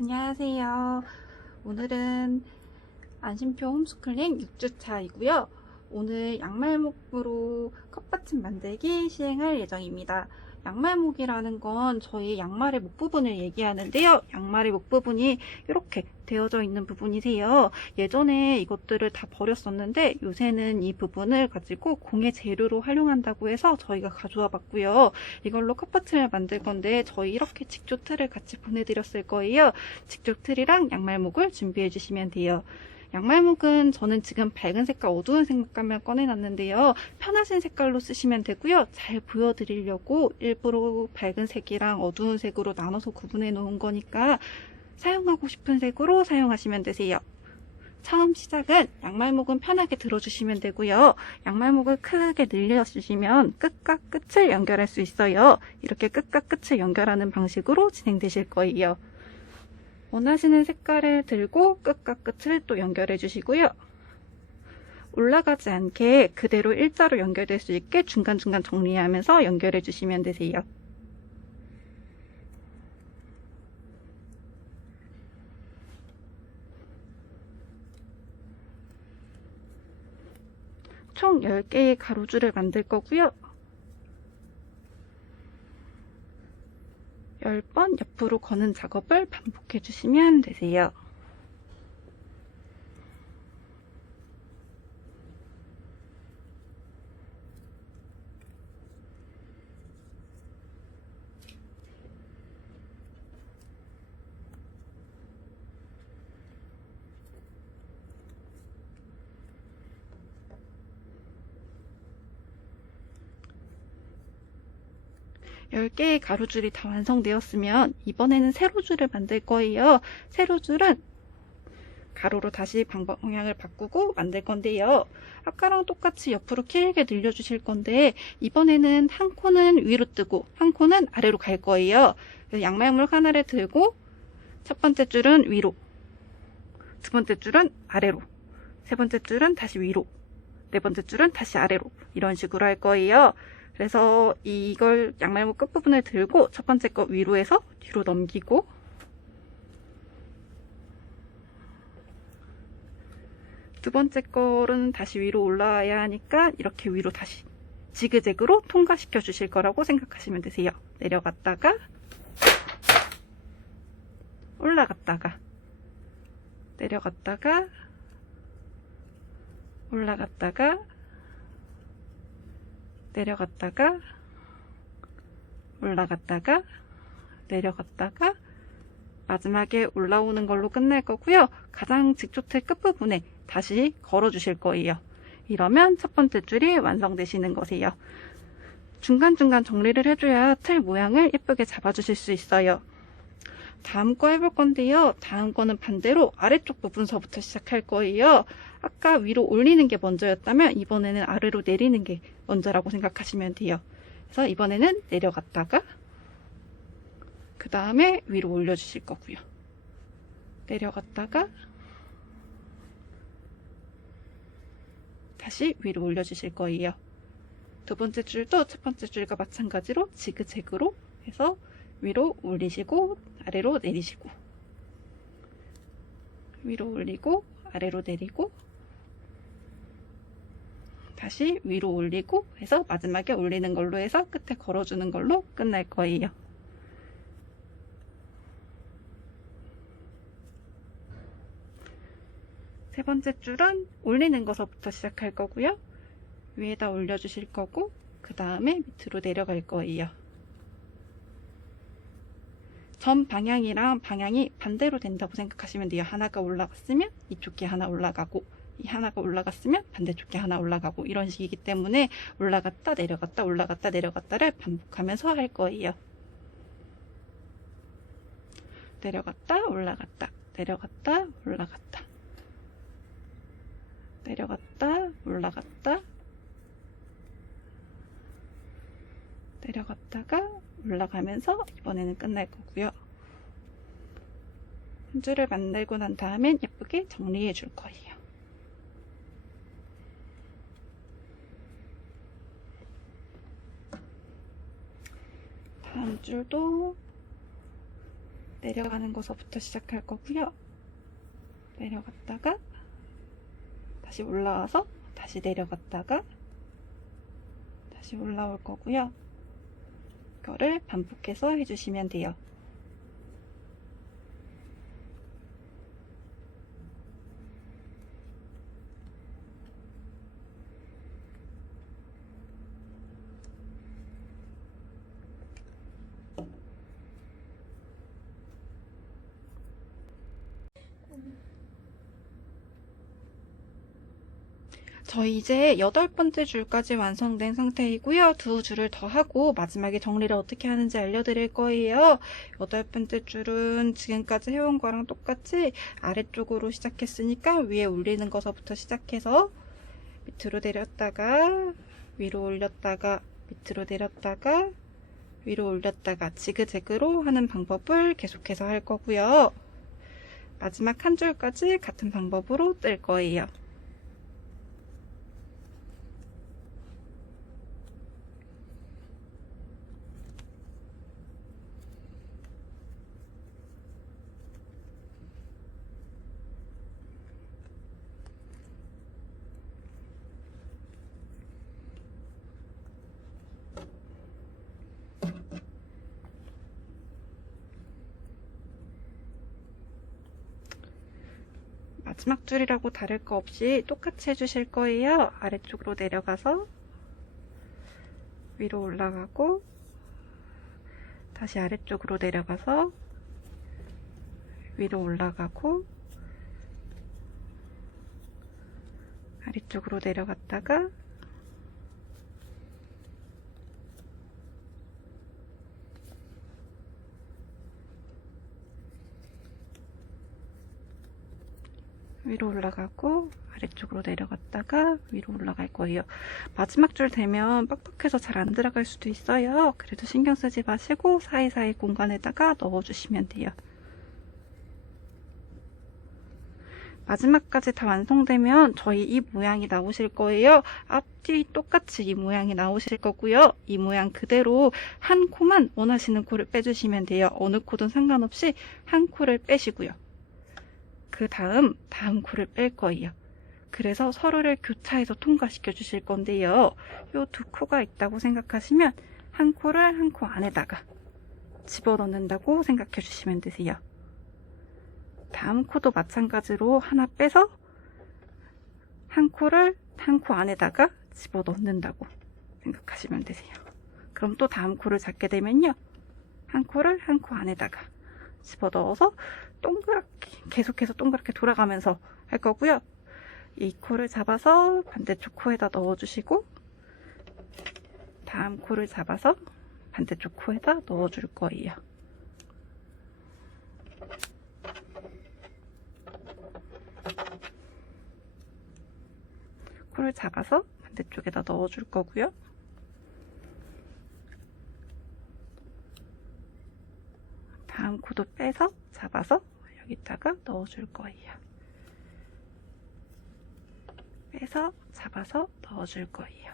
안녕하세요. 오늘은 안심표 홈스쿨링 6주차이고요. 오늘 양말목으로 컵받침 만들기 시행할 예정입니다. 양말목이라는 건 저희 양말의 목 부분을 얘기하는데요. 양말의 목 부분이 이렇게 되어져 있는 부분이세요. 예전에 이것들을 다 버렸었는데 요새는 이 부분을 가지고 공예 재료로 활용한다고 해서 저희가 가져와 봤고요. 이걸로 컵받침을 만들 건데 저희 이렇게 직조 틀을 같이 보내드렸을 거예요. 직조 틀이랑 양말목을 준비해 주시면 돼요. 양말목은 저는 지금 밝은 색깔, 어두운 색깔만 꺼내놨는데요. 편하신 색깔로 쓰시면 되고요. 잘 보여드리려고 일부러 밝은 색이랑 어두운 색으로 나눠서 구분해 놓은 거니까 사용하고 싶은 색으로 사용하시면 되세요. 처음 시작은 양말목은 편하게 들어주시면 되고요. 양말목을 크게 늘려주시면 끝과 끝을 연결할 수 있어요. 이렇게 끝과 끝을 연결하는 방식으로 진행되실 거예요. 원하시는 색깔을 들고 끝과 끝을 또 연결해 주시고요. 올라가지 않게 그대로 일자로 연결될 수 있게 중간중간 정리하면서 연결해 주시면 되세요. 총 10개의 가로줄을 만들 거고요. 10번 옆으로 거는 작업을 반복해 주시면 되세요. 열 개의 가로줄이 다 완성되었으면 이번에는 세로줄을 만들 거예요. 세로줄은 가로로 다시 방향을 바꾸고 만들 건데요. 아까랑 똑같이 옆으로 길게 늘려주실 건데 이번에는 한 코는 위로 뜨고 한 코는 아래로 갈 거예요. 양말목 하나를 들고 첫 번째 줄은 위로, 두 번째 줄은 아래로, 세 번째 줄은 다시 위로, 네 번째 줄은 다시 아래로 이런 식으로 할 거예요. 그래서 이걸 양말목 끝부분을 들고 첫 번째 거 위로 해서 뒤로 넘기고 두 번째 거는 다시 위로 올라와야 하니까 이렇게 위로 다시 지그재그로 통과시켜 주실 거라고 생각하시면 되세요. 내려갔다가 올라갔다가 내려갔다가 올라갔다가 내려갔다가 올라갔다가 내려갔다가 마지막에 올라오는 걸로 끝날 거고요. 가장 직조틀 끝부분에 다시 걸어 주실 거예요. 이러면 첫 번째 줄이 완성되시는 거세요. 중간중간 정리를 해줘야 틀 모양을 예쁘게 잡아주실 수 있어요. 다음 거 해볼 건데요. 다음 거는 반대로 아래쪽 부분서부터 시작할 거예요. 아까 위로 올리는 게 먼저였다면 이번에는 아래로 내리는 게 먼저라고 생각하시면 돼요. 그래서 이번에는 내려갔다가 그 다음에 위로 올려주실 거고요. 내려갔다가 다시 위로 올려주실 거예요. 두 번째 줄도 첫 번째 줄과 마찬가지로 지그재그로 해서 위로 올리시고 아래로 내리시고 위로 올리고 아래로 내리고 다시 위로 올리고 해서 마지막에 올리는 걸로 해서 끝에 걸어주는 걸로 끝날 거예요. 세 번째 줄은 올리는 것부터 시작할 거고요. 위에다 올려주실 거고 그 다음에 밑으로 내려갈 거예요. 전 방향이랑 방향이 반대로 된다고 생각하시면 돼요. 하나가 올라갔으면 이쪽 게 하나 올라가고 이 하나가 올라갔으면 반대쪽 게 하나 올라가고 이런 식이기 때문에 올라갔다 내려갔다 올라갔다 내려갔다를 반복하면서 할 거예요. 내려갔다 올라갔다 내려갔다 올라갔다 내려갔다 올라갔다 내려갔다가 올라가면서 이번에는 끝날 거고요. 한 줄을 만들고 난 다음엔 예쁘게 정리해 줄 거예요. 다음 줄도 내려가는 것부터 시작할 거고요. 내려갔다가 다시 올라와서 다시 내려갔다가 다시 올라올 거고요. 이거를 반복해서 해주시면 돼요. 저희 이제 8번째 줄까지 완성된 상태이고요. 2줄을 더 하고 마지막에 정리를 어떻게 하는지 알려드릴 거예요. 8번째 줄은 지금까지 해온 거랑 똑같이 아래쪽으로 시작했으니까 위에 올리는 것부터 시작해서 밑으로 내렸다가 위로 올렸다가 밑으로 내렸다가 위로 올렸다가 지그재그로 하는 방법을 계속해서 할 거고요. 마지막 한 줄까지 같은 방법으로 뜰 거예요. 마지막 줄이라고 다를 거 없이 똑같이 해주실 거예요. 아래쪽으로 내려가서 위로 올라가고 다시 아래쪽으로 내려가서 위로 올라가고 아래쪽으로 내려갔다가 위로 올라가고 아래쪽으로 내려갔다가 위로 올라갈 거예요. 마지막 줄 되면 빡빡해서 잘 안 들어갈 수도 있어요. 그래도 신경 쓰지 마시고 사이사이 공간에다가 넣어주시면 돼요. 마지막까지 다 완성되면 저희 이 모양이 나오실 거예요. 앞뒤 똑같이 이 모양이 나오실 거고요. 이 모양 그대로 한 코만 원하시는 코를 빼주시면 돼요. 어느 코든 상관없이 한 코를 빼시고요. 그 다음 코를 뺄 거예요. 그래서 서로를 교차해서 통과시켜 주실 건데요. 이 두 코가 있다고 생각하시면 한 코를 한 코 안에다가 집어넣는다고 생각해 주시면 되세요. 다음 코도 마찬가지로 하나 빼서 한 코를 한 코 안에다가 집어넣는다고 생각하시면 되세요. 그럼 또 다음 코를 잡게 되면요. 한 코를 한 코 안에다가 집어넣어서 동그랗게 계속해서 동그랗게 돌아가면서 할 거고요. 이 코를 잡아서 반대쪽 코에다 넣어주시고 다음 코를 잡아서 반대쪽 코에다 넣어줄 거예요. 코를 잡아서 반대쪽에다 넣어줄 거고요. 다음 코도 빼서 잡아서 여기다가 넣어줄 거예요. 빼서 잡아서 넣어줄 거예요.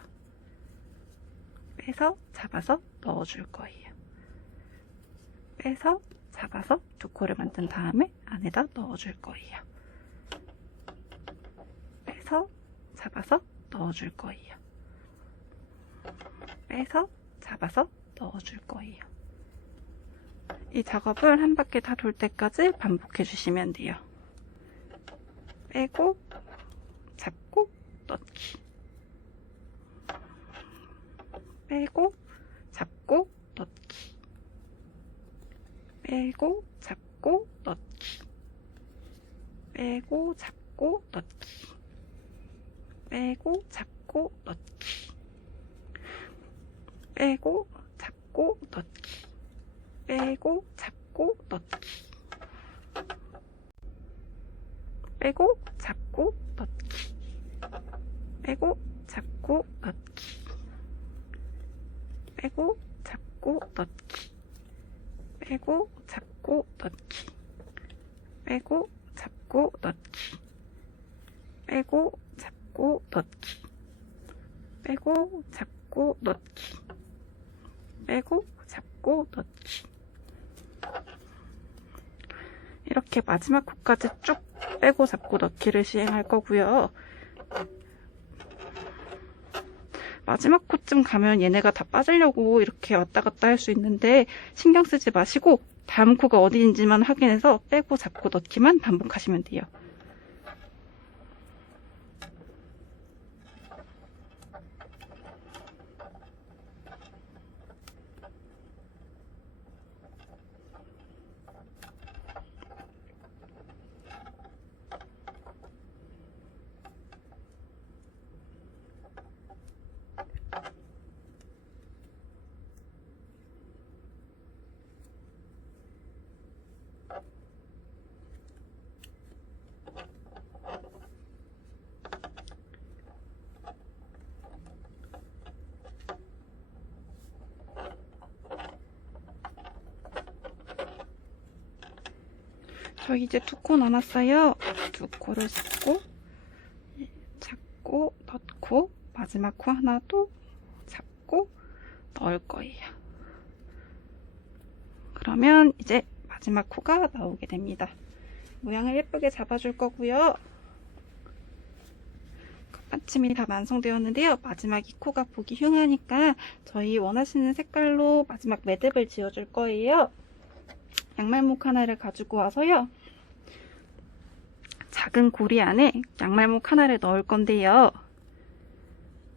빼서 잡아서 넣어줄 거예요. 빼서 잡아서 두 코를 만든 다음에 안에다 넣어줄 거예요. 빼서 잡아서 넣어줄 거예요. 빼서 잡아서 넣어줄 거예요. 이 작업을 한 바퀴 다 돌 때까지 반복해 주시면 돼요. 빼고 잡고 넣기, 빼고 잡고 넣기, 빼고 잡고 넣기, 빼고 잡고 넣기, 빼고 잡고 넣기, 빼고 잡고 넣기, 빼고 잡고 넣기, 빼고 잡고 넣기, 빼고 잡고 넣기, 빼고 잡고 넣기, 빼고 잡고 넣기, 빼고 잡고 넣기, 빼고 잡고 넣기, 빼고 잡고 넣기, 빼고 잡고 넣기, 이렇게 마지막 코까지 쭉 빼고 잡고 넣기를 시행할 거고요. 마지막 코쯤 가면 얘네가 다 빠지려고 이렇게 왔다 갔다 할 수 있는데 신경 쓰지 마시고 다음 코가 어디인지만 확인해서 빼고 잡고 넣기만 반복하시면 돼요. 저 이제 2코 남았어요. 2코를 잡고 넣고 마지막 코 하나도 잡고 넣을 거예요. 그러면 이제 마지막 코가 나오게 됩니다. 모양을 예쁘게 잡아줄 거고요. 컵받침이 다 완성되었는데요. 마지막 이 코가 보기 흉하니까 저희 원하시는 색깔로 마지막 매듭을 지어줄 거예요. 양말목 하나를 가지고 와서요. 작은 고리 안에 양말목 하나를 넣을 건데요.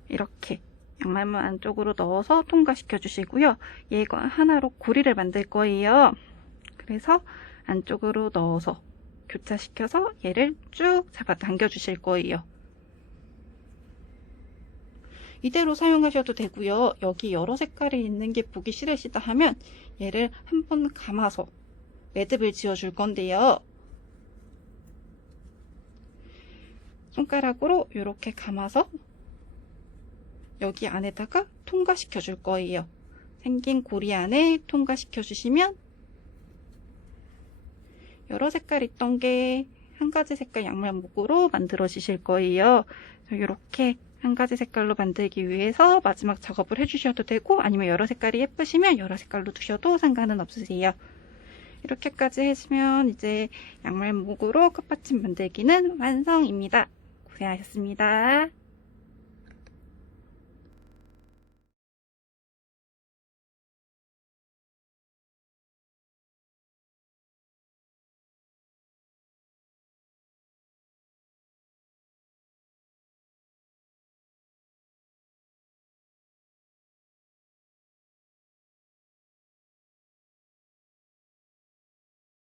이렇게 양말목 안쪽으로 넣어서 통과시켜 주시고요. 얘가 하나로 고리를 만들 거예요. 그래서 안쪽으로 넣어서 교차시켜서 얘를 쭉 잡아 당겨 주실 거예요. 이대로 사용하셔도 되고요. 여기 여러 색깔이 있는 게 보기 싫으시다 하면 얘를 한번 감아서 매듭을 지어줄 건데요. 손가락으로 이렇게 감아서 여기 안에다가 통과시켜 줄 거예요. 생긴 고리 안에 통과시켜 주시면 여러 색깔 있던 게 한 가지 색깔 양말목으로 만들어지실 거예요. 이렇게 한 가지 색깔로 만들기 위해서 마지막 작업을 해주셔도 되고 아니면 여러 색깔이 예쁘시면 여러 색깔로 두셔도 상관은 없으세요. 이렇게까지 해주면 이제 양말목으로 컵받침 만들기는 완성입니다. 고생하셨습니다.